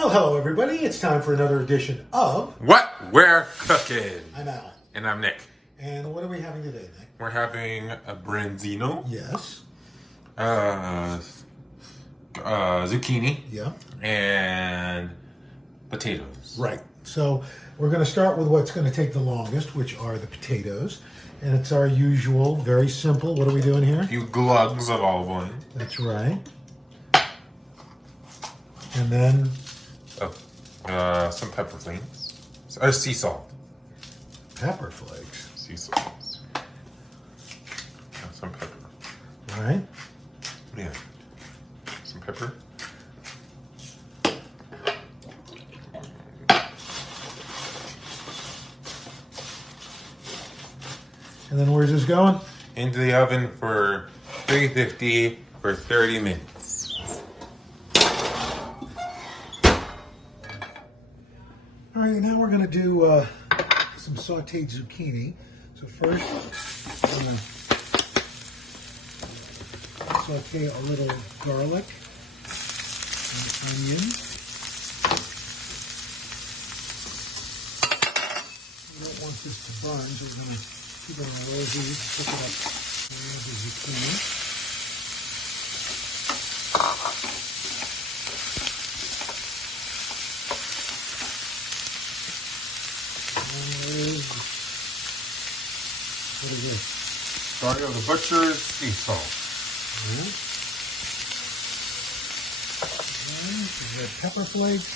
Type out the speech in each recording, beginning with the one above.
Well, hello everybody. It's time for another edition of What We're Cooking. I'm Al. And I'm Nick. And what are we having today, Nick? We're having a Branzino. Yes. Zucchini. Yeah. And potatoes. Right. So we're going to start with what's going to take the longest, which are the potatoes. And it's our usual, very simple. What are we doing here? A few glugs of olive oil. That's right. And then some pepper flakes. Sea salt. pepper flakes. Sea salt. Some pepper. All right. Yeah. Some pepper. And then where's this going? Into the oven for 350 for 30 minutes. All right, now we're going to do some sauteed zucchini. So first, I'm going to saute a little garlic and onion. We don't want this to burn, so we're going to keep it on low heat, cook it up with the zucchini. What is this? Starting of the butcher's sea salt. And the pepper flakes.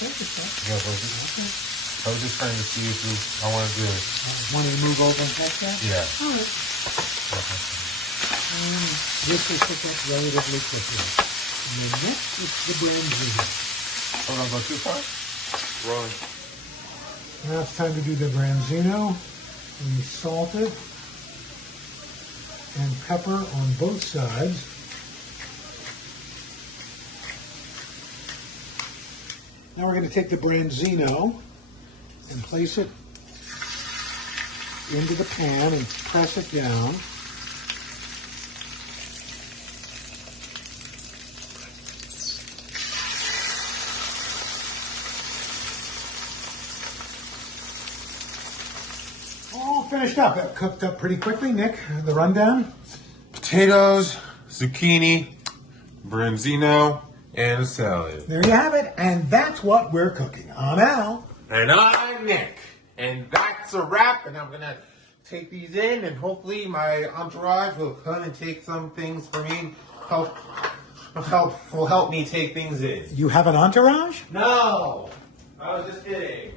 Okay. I was just trying to see if I wanted to. Want to move over and catch that? Yeah. All right. And this will cook up relatively quickly. And then next, it's the Branzino. Oh, don't go too far? Rolling. Now it's time to do the Branzino. We salt it and pepper on both sides. Now we're going to take the Branzino and place it into the pan and press it down. All finished up. That cooked up pretty quickly. Nick, the rundown? Potatoes, zucchini, Branzino, and a salad. There you have it. And that's what we're cooking. I'm Al. And I'm Nick. And that's a wrap. And I'm going to take these in. And hopefully my entourage will come and take some things for me. Will help me take things in. You have an entourage? No. I was just kidding.